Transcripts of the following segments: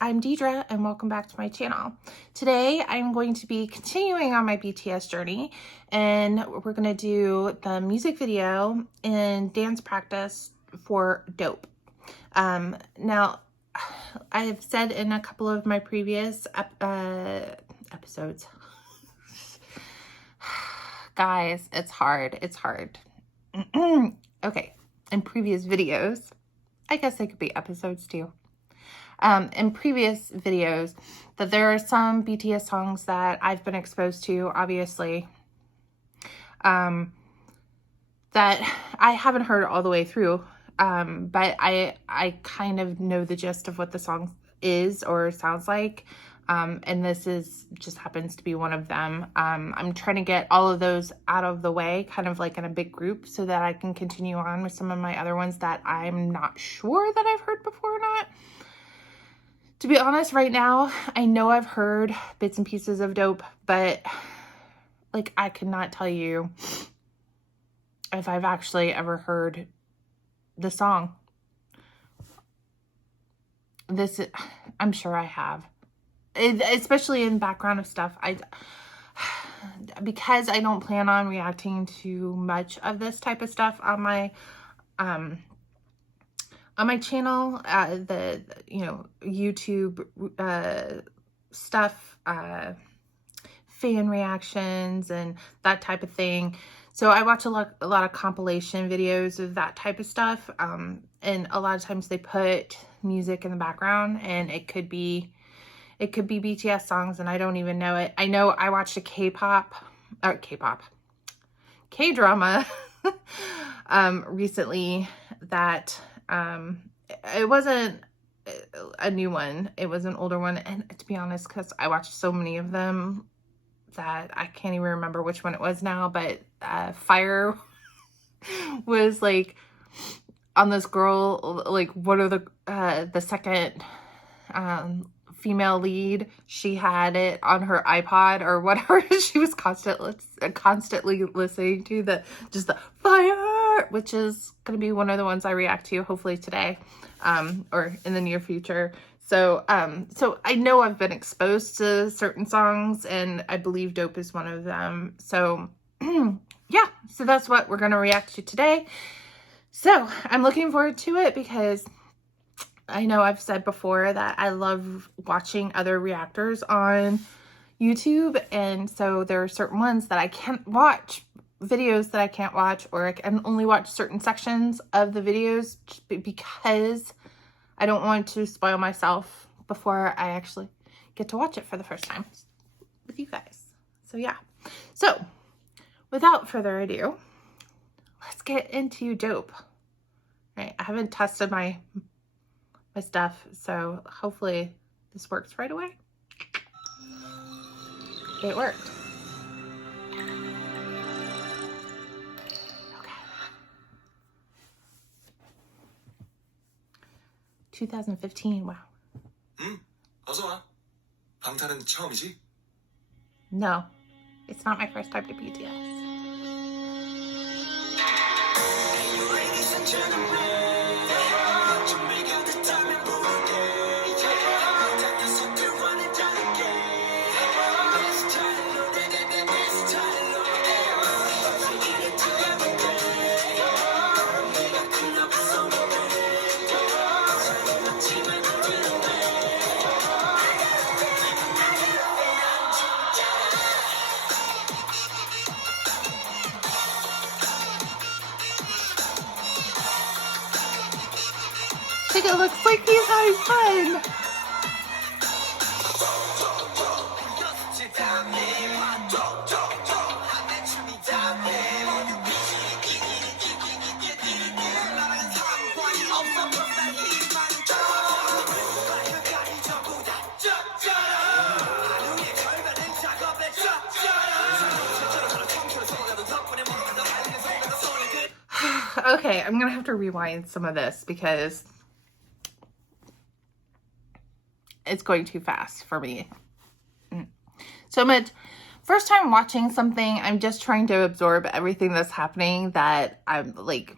I'm Deidre and welcome back to my channel. Today I'm going to be continuing on my BTS journey and we're going to do the music video and dance practice for Dope. Now, I have said in a couple of my previous episodes, guys, it's hard. Okay, in previous videos, I guess they could be episodes too. In previous videos, that there are some BTS songs that I've been exposed to, obviously, that I haven't heard all the way through, but I kind of know the gist of what the song is or sounds like, and this just happens to be one of them. I'm trying to get all of those out of the way, kind of like in a big group, so that I can continue on with some of my other ones that I'm not sure that I've heard before or not. To be honest, right now, I know I've heard bits and pieces of Dope, but like I could not tell you if I've actually ever heard the song. I'm sure I have. Especially in background of stuff. Because I don't plan on reacting to much of this type of stuff on my channel, the YouTube stuff, fan reactions and that type of thing. So I watch a lot of compilation videos of that type of stuff, and a lot of times they put music in the background, and it could be BTS songs, and I don't even know it. I know I watched a K-drama recently that it wasn't a new one, it was an older one, and to be honest, because I watched so many of them that I can't even remember which one it was now, but Fire was like on this girl, like one of the second female lead, she had it on her iPod or whatever. She was constantly listening to the Fire, which is going to be one of the ones I react to hopefully today, or in the near future. So I know I've been exposed to certain songs, and I believe Dope is one of them. So yeah, so that's what we're going to react to today. So I'm looking forward to it because I know I've said before that I love watching other reactors on YouTube, and so there are certain ones that I can't watch, videos that I can't watch, or I can only watch certain sections of the videos because I don't want to spoil myself before I actually get to watch it for the first time with you guys. So yeah, so without further ado, let's get into Dope. All right, I haven't tested my stuff, so hopefully this works right away. It worked. Okay. 2015, wow. 어서 와. 방탄은 처음이지? No, it's not my first time to BTS. I think it looks like he's having fun. Okay, I'm gonna have to rewind some of this because it's going too fast for me. So much. First time watching something, I'm just trying to absorb everything that's happening that I'm like,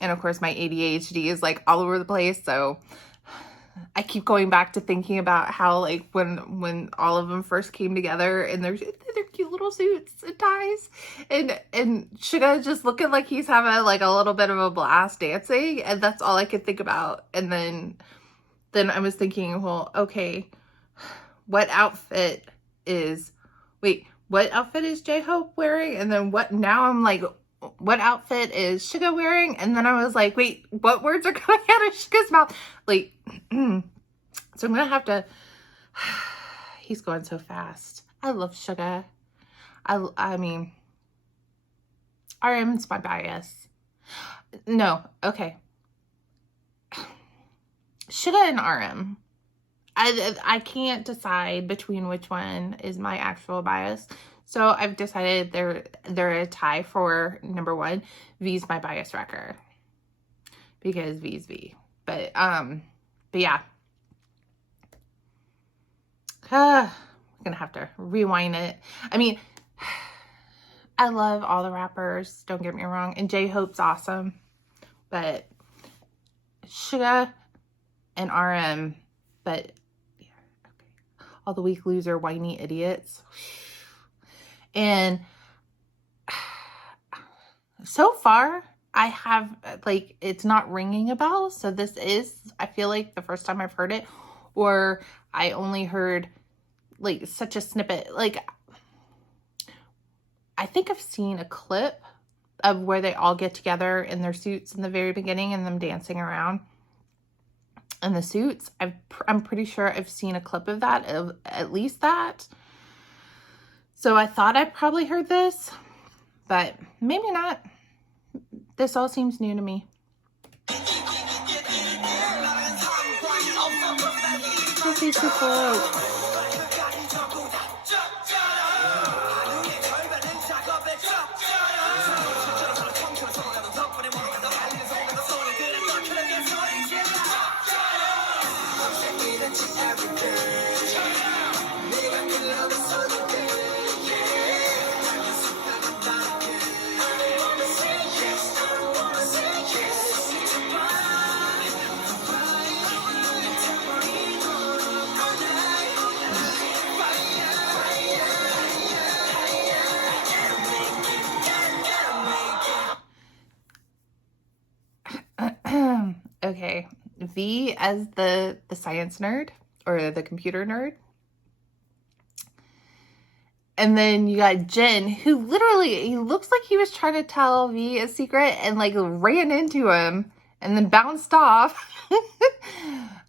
and of course my ADHD is like all over the place. So I keep going back to thinking about how, like, when all of them first came together in their cute little suits and ties, and Suga just looking like he's having like a little bit of a blast dancing, and that's all I could think about. And then I was thinking, well, okay, what outfit is J-Hope wearing? And then now I'm like, what outfit is Suga wearing? And then I was like, wait, what words are coming out of Suga's mouth? Like, so I'm gonna have to, he's going so fast. I love Suga. I mean, RM's my bias. No, okay. Suga and RM. I can't decide between which one is my actual bias. So I've decided they're a tie for number one. V's my bias wrecker. Because V's V. But yeah. I'm gonna have to rewind it. I mean, I love all the rappers, don't get me wrong. And J-Hope's awesome. But Suga and RM, but yeah, okay. All the weak loser, whiny idiots. And so far, I have, like, it's not ringing a bell. So this is, I feel like, the first time I've heard it. Or I only heard, like, such a snippet. Like, I think I've seen a clip of where they all get together in their suits in the very beginning and them dancing around in the suits. I'm pretty sure I've seen a clip of that, of at least that. So I thought I probably heard this, but maybe not. This all seems new to me. This is too slow. Okay, V as the science nerd or the computer nerd. And then you got Jin, who literally, he looks like he was trying to tell V a secret and like ran into him and then bounced off.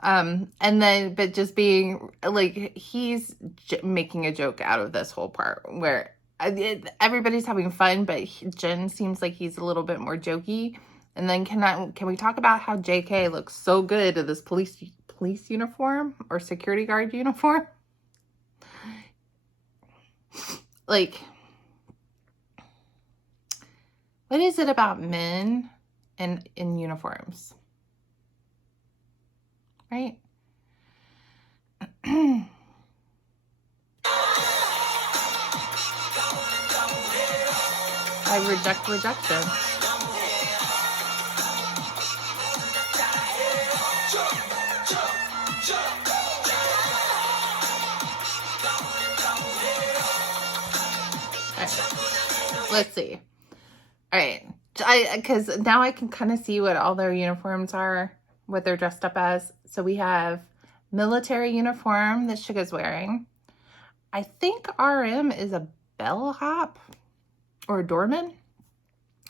And then, but just being like, he's making a joke out of this whole part where everybody's having fun, but Jin seems like he's a little bit more jokey. And then can we talk about how JK looks so good in this police uniform or security guard uniform? Like, what is it about men and in uniforms? Right? I reject rejection. Let's see. All right. Because now I can kind of see what all their uniforms are, what they're dressed up as. So we have military uniform that Suga's wearing. I think RM is a bellhop or a doorman.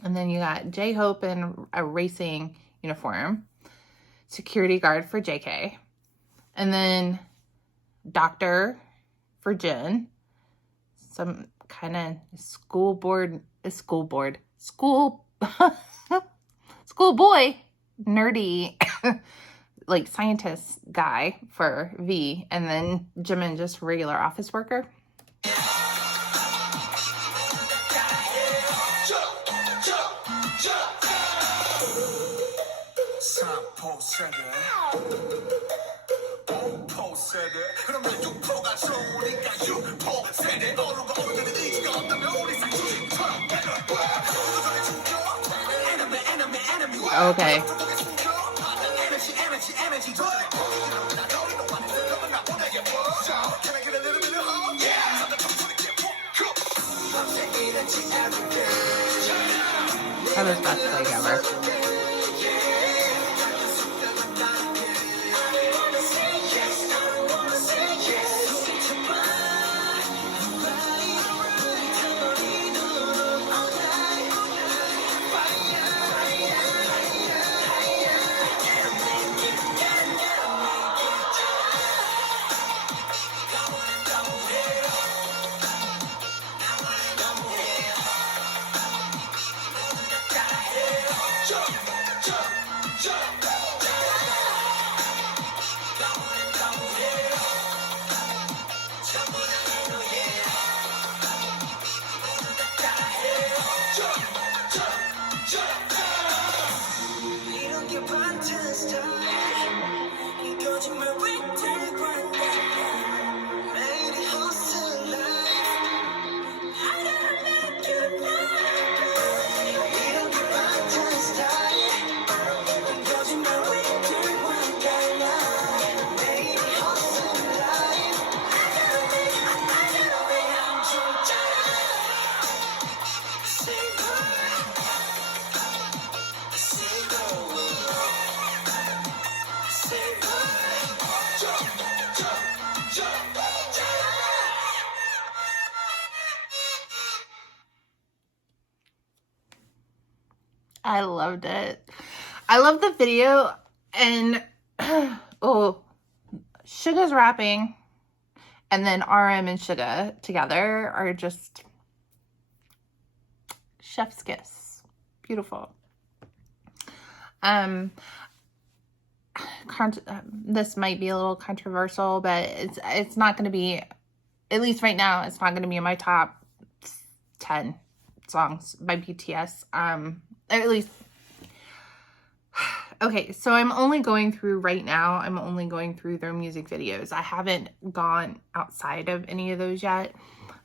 And then you got J-Hope in a racing uniform. Security guard for JK. And then doctor for Jin. Some kind of school boy nerdy like scientist guy for V, and then Jimin just regular office worker. Okay. That was best thing ever. I loved it. I love the video, and oh, Suga's rapping, and then RM and Suga together are just chef's kiss. Beautiful. This might be a little controversial, but it's not going to be, at least right now, it's not going to be in my top 10 songs by BTS. At least, okay, so I'm only going through their music videos. I haven't gone outside of any of those yet.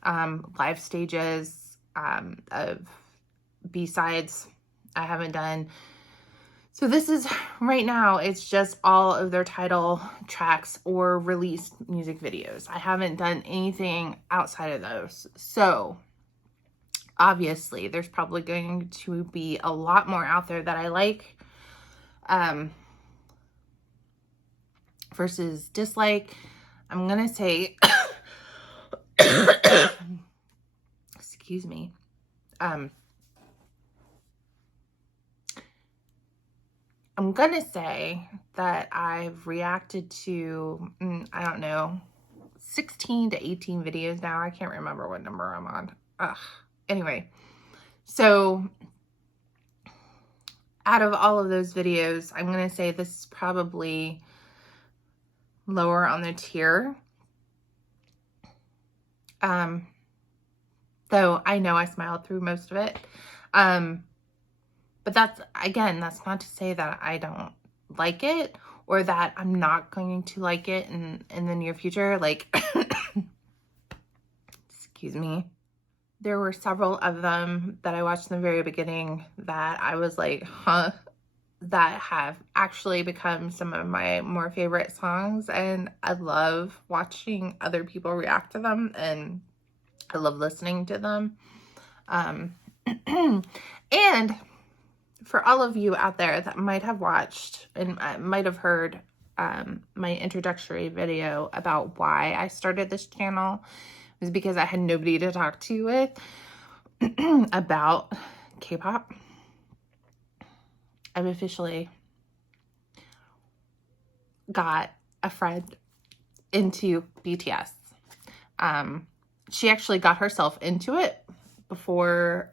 Live stages, of B-sides, I haven't done. So this is, right now, it's just all of their title tracks or released music videos. I haven't done anything outside of those. So obviously, there's probably going to be a lot more out there that I like, versus dislike. I'm going to say, excuse me, I'm going to say that I've reacted to, I don't know, 16 to 18 videos now. I can't remember what number I'm on. Anyway, so out of all of those videos, I'm going to say this is probably lower on the tier. Though I know I smiled through most of it. But that's not to say that I don't like it or that I'm not going to like it in the near future. Like, excuse me. There were several of them that I watched in the very beginning that I was like, huh, that have actually become some of my more favorite songs. And I love watching other people react to them, and I love listening to them. And for all of you out there that might have watched and might have heard my introductory video about why I started this channel, it was because I had nobody to talk to with about K-pop. I've officially got a friend into BTS. She actually got herself into it before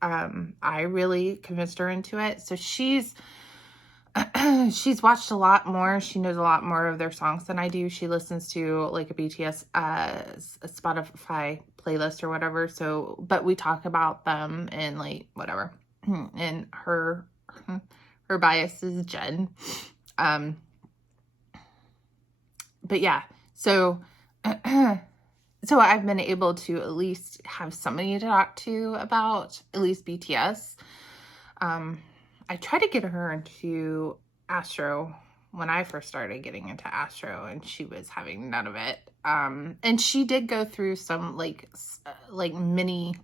I really convinced her into it. So she's watched a lot more. She knows a lot more of their songs than I do. She listens to like a BTS a Spotify playlist or whatever. So, but we talk about them and like whatever. And her bias is Jen. But yeah, so so I've been able to at least have somebody to talk to about at least BTS. I tried to get her into Astro when I first started getting into Astro, and she was having none of it. And she did go through some like mini,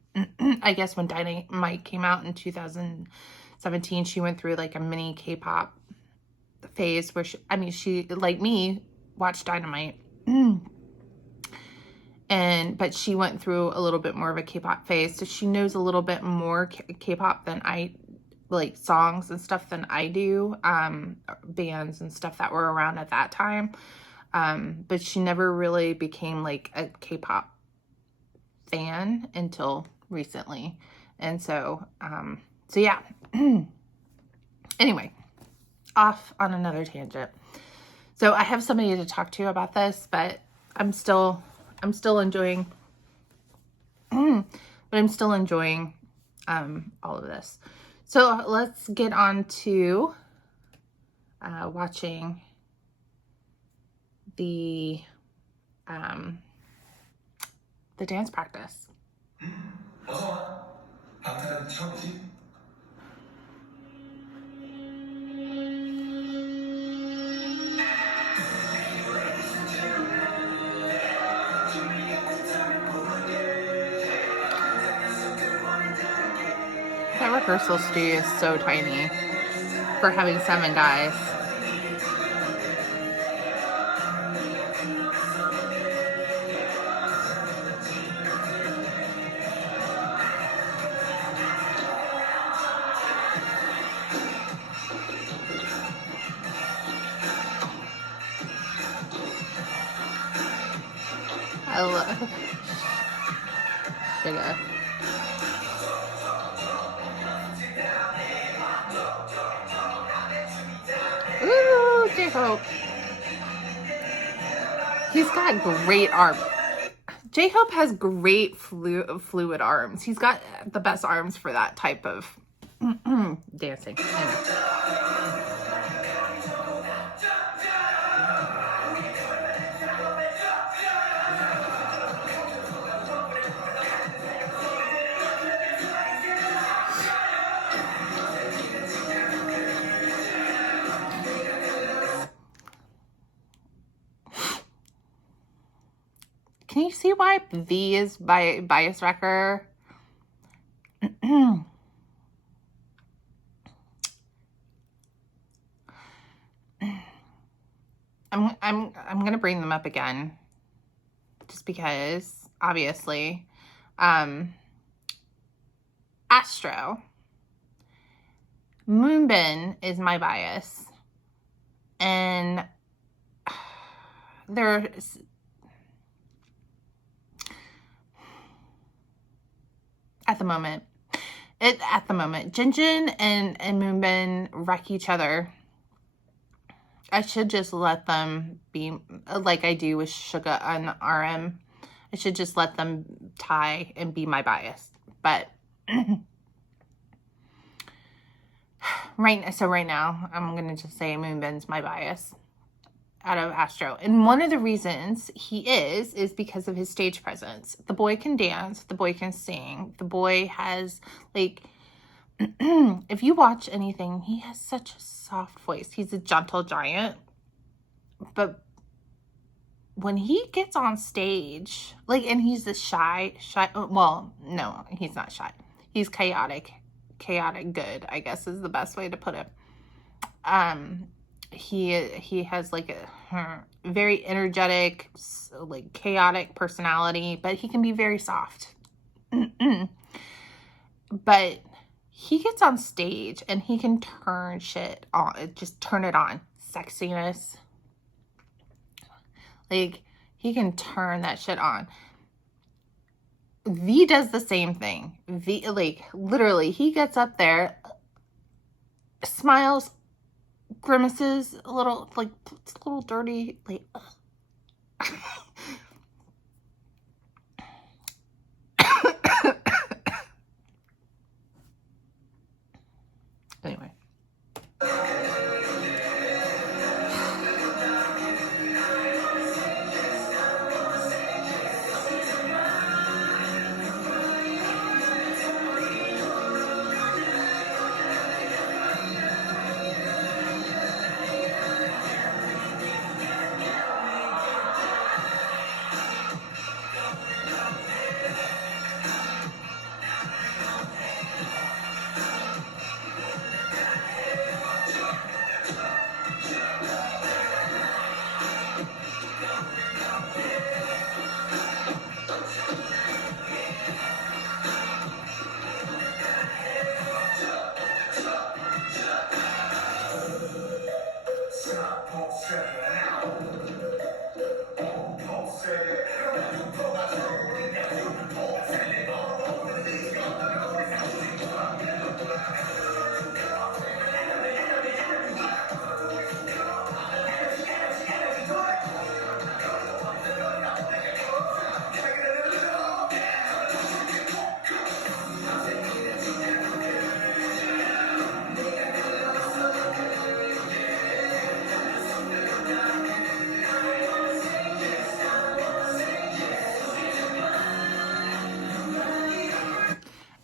I guess when Dynamite came out in 2017, she went through like a mini K-pop phase where she, like me, watched Dynamite. But she went through a little bit more of a K-pop phase, so she knows a little bit more K-pop than I, like songs and stuff, than I do, bands and stuff that were around at that time. But she never really became like a K-pop fan until recently. And so yeah. Anyway, off on another tangent. So I have somebody to talk to about this, but I'm still enjoying, all of this. So let's get on to watching the dance practice. 어서와. 방탄은 처음이지? That rehearsal studio is so tiny for having 7 guys. I love Sugar. Ooh, J-Hope. He's got great arms. J-Hope has great fluid arms. He's got the best arms for that type of dancing. Anyway. Can you see why V is bias wrecker? I'm gonna bring them up again, just because obviously, Astro, Moonbin is my bias, and there's at the moment, Jinjin and Moonbin wreck each other. I should just let them be, like I do with Suga and RM. I should just let them tie and be my bias. But right now, I'm going to just say Moonbin's my bias out of Astro. And one of the reasons he is because of his stage presence. The boy can dance. The boy can sing. The boy has, like, if you watch anything, he has such a soft voice. He's a gentle giant. But when he gets on stage, like, and he's the shy, well, no, he's not shy. He's chaotic good, I guess is the best way to put it. He has like a very energetic, like chaotic personality, but he can be very soft. But he gets on stage and he can turn shit on, just turn it on. Sexiness. Like, he can turn that shit on. V does the same thing. V, like, literally, he gets up there, smiles, grimaces, a little, like, it's a little dirty, like, anyway.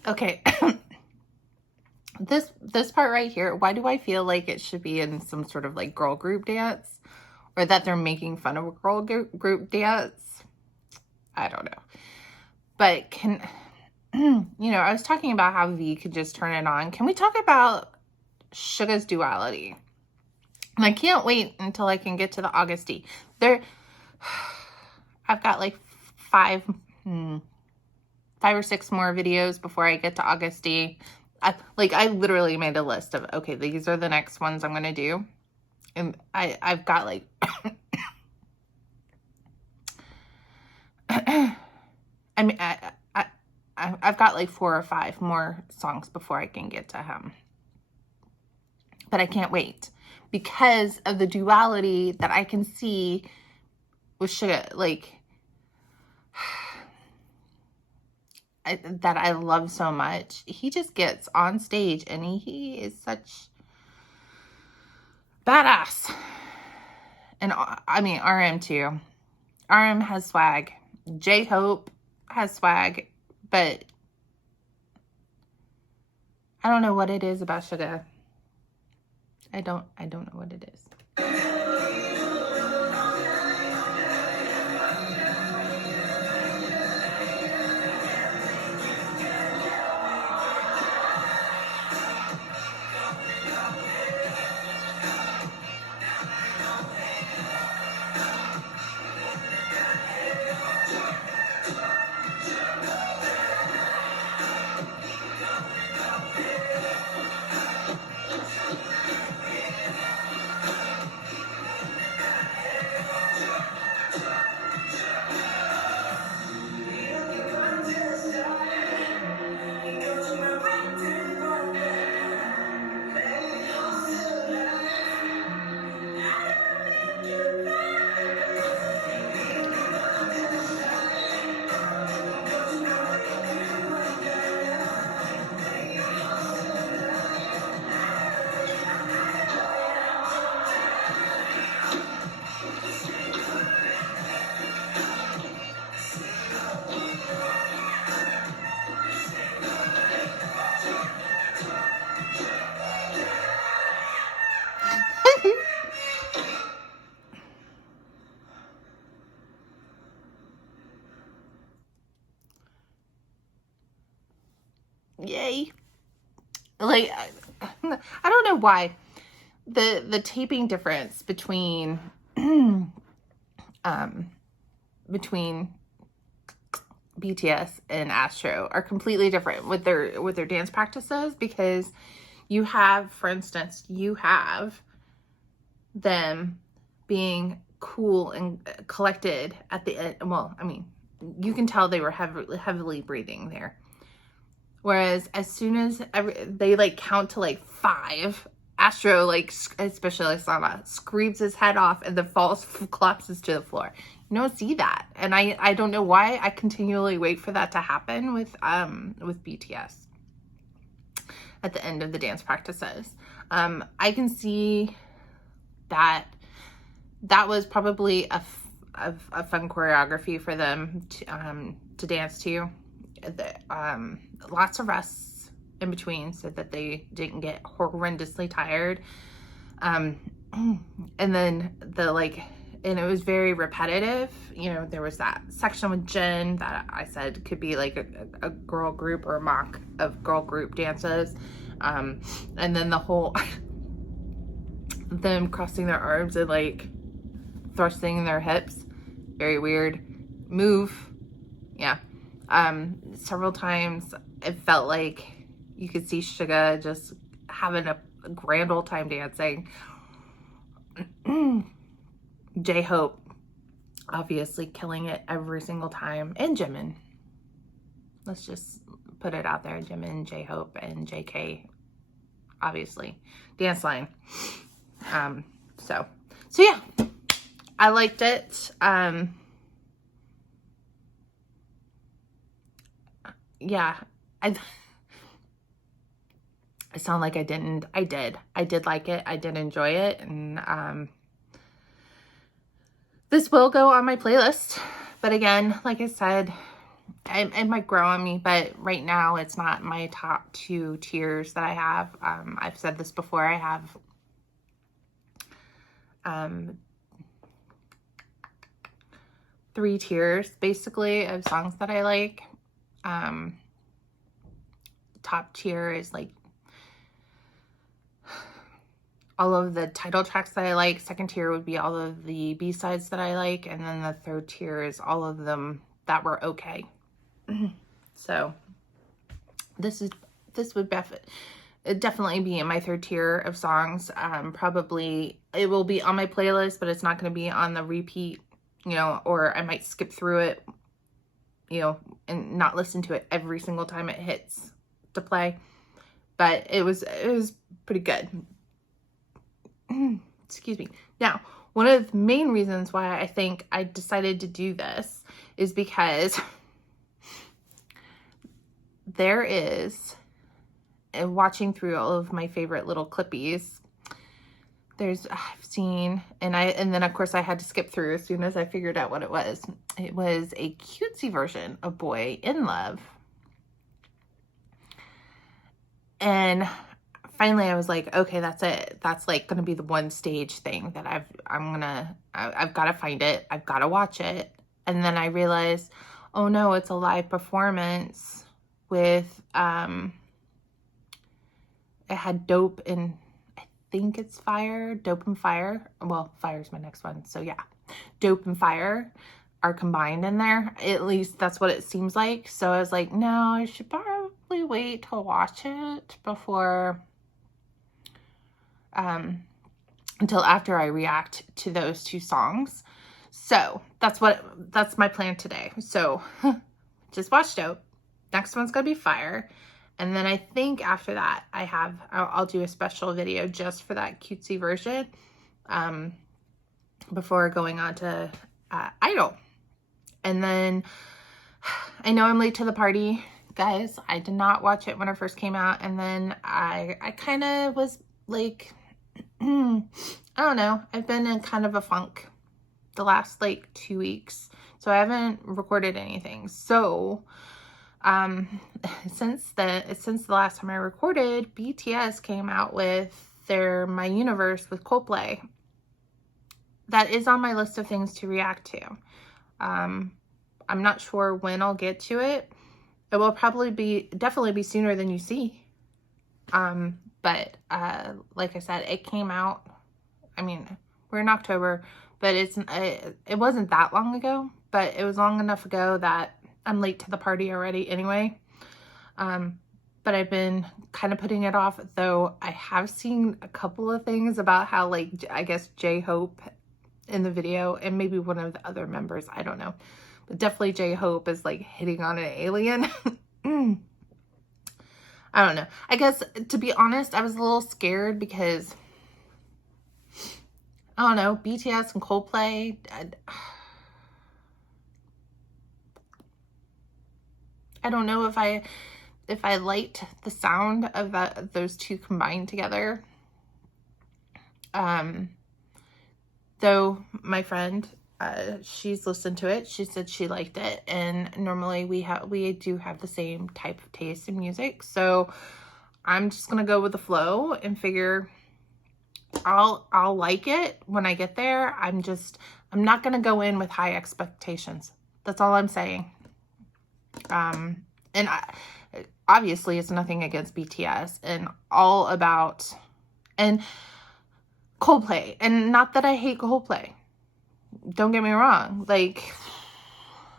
Okay. This part right here, why do I feel like it should be in some sort of like girl group dance, or that they're making fun of a girl group dance? I don't know. But I was talking about how V could just turn it on. Can we talk about Suga's duality? And I can't wait until I can get to the Augusty. I've got like five or six more videos before I get to Augusty. I literally made a list of, okay, these are the next ones I'm going to do. And I've got like, I mean, I've got like 4 or 5 more songs before I can get to him. But I can't wait because of the duality that I can see with Suga, like, that I love so much. He just gets on stage and he is such badass. And I mean, RM too. RM has swag. J-Hope has swag, but I don't know what it is about Suga. I don't know what it is. Yay. Like, I don't know why the taping difference between between BTS and Astro are completely different with their dance practices, because you have, for instance, you have them being cool and collected at the end. Well, I mean, you can tell they were heavily breathing there. Whereas as soon as they like count to like 5, Astro, like, especially Sama, screams his head off and then collapses to the floor. You don't see that. And I don't know why I continually wait for that to happen with BTS at the end of the dance practices. I can see that was probably a fun choreography for them to dance to. Lots of rests in between so that they didn't get horrendously tired. And then and it was very repetitive. There was that section with Jen that I said could be like a girl group or a mock of girl group dances. And then the whole them crossing their arms and like thrusting their hips. Very weird move. Yeah. Several times it felt like you could see Suga just having a grand old time dancing. J-Hope obviously killing it every single time. And Jimin. Let's just put it out there. Jimin, J-Hope, and JK. Obviously. Dance line. So yeah. I liked it. Yeah, I sound like I didn't. I did like it. I did enjoy it. And this will go on my playlist. But again, like I said, it might grow on me, but right now it's not my top 2 tiers that I have. I've said this before. I have um, 3 tiers basically of songs that I like. Top tier is like all of the title tracks that I like. Second tier would be all of the B-sides that I like. And then the third tier is all of them that were okay. So this would definitely be in my third tier of songs. Probably it will be on my playlist, but it's not going to be on the repeat, you know, or I might skip through it, you know, and not listen to it every single time it hits to play. But it was pretty good. Excuse me. Now, one of the main reasons why I think I decided to do this is because there is, and watching through all of my favorite little clippies, I've seen, and then of course I had to skip through as soon as I figured out what it was. It was a cutesy version of Boy in Love. And finally I was like, okay, that's it. That's like going to be the one stage thing that I've got to find it. I've got to watch it. And then I realized, oh no, it's a live performance with, it had Dope and I think it's Fire, Dope and Fire. Well, Fire's my next one. So yeah, Dope and Fire are combined in there. At least that's what it seems like. So I was like, no, I should probably wait to watch it before, until after I react to those 2 songs. So that's my plan today. So just watch Dope. Next one's gonna be Fire. And then I think after that I'll do a special video just for that cutesy version, before going on to Idol. And then I know I'm late to the party, guys. I did not watch it when it first came out. And then I kind of was like, I don't know. I've been in kind of a funk the last like 2 weeks. So I haven't recorded anything. So since the last time I recorded, BTS came out with their My Universe with Coldplay. That is on my list of things to react to. I'm not sure when I'll get to it. It will definitely be sooner than you see. But like I said, it came out, I mean, we're in October, but it wasn't that long ago, but it was long enough ago that I'm late to the party already anyway. But I've been kind of putting it off, though I have seen a couple of things about how, like, I guess J-Hope in the video, and maybe one of the other members, I don't know, but definitely J-Hope is like hitting on an alien. I don't know. I guess, to be honest, I was a little scared because, I don't know, BTS and Coldplay, I don't know if I liked the sound of those 2 combined together. Though my friend, she's listened to it. She said she liked it, and normally we do have the same type of taste in music. So I'm just gonna go with the flow and figure I'll like it when I get there. I'm not gonna go in with high expectations. That's all I'm saying. And obviously it's nothing against BTS and Coldplay, and not that I hate Coldplay. Don't get me wrong. Like,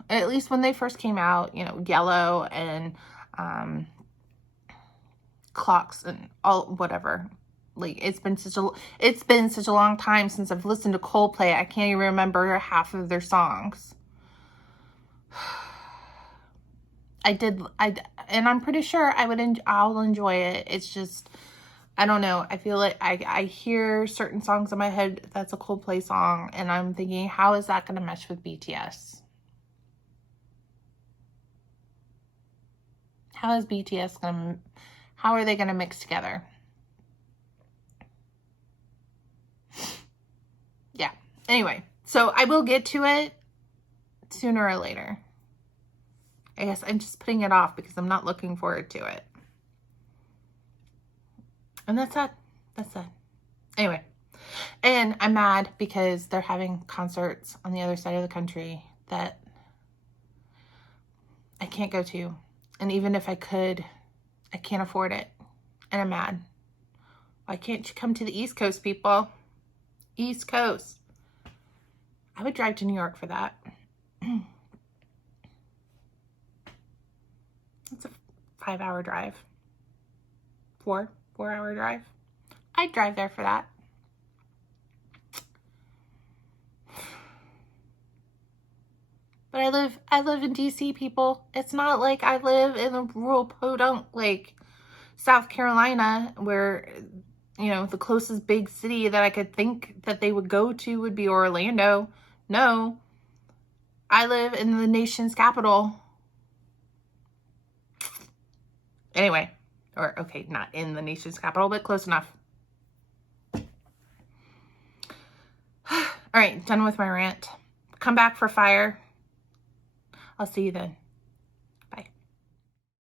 at least when they first came out, you know, Yellow and Clocks and all whatever. Like, it's been such a long time since I've listened to Coldplay. I can't even remember half of their songs. And I'm pretty sure I'll enjoy it. It's just, I don't know. I feel like I hear certain songs in my head that's a Coldplay song, and I'm thinking, how is that going to mesh with BTS? How are they going to mix together? Yeah. Anyway, so I will get to it sooner or later. I guess I'm just putting it off because I'm not looking forward to it. And that's sad. That's sad. Anyway, and I'm mad because they're having concerts on the other side of the country that I can't go to. And even if I could, I can't afford it. And I'm mad. Why can't you come to the East Coast, people? East Coast. I would drive to New York for that. It's a 5-hour drive. 4-hour drive. I'd drive there for that. But I live in DC, people. It's not like I live in a rural podunk like South Carolina where, you know, the closest big city that I could think that they would go to would be Orlando. No. I live in the nation's capital. Anyway, or okay, not in the nation's capital, but close enough. All right, done with my rant. Come back for fire. I'll see you then.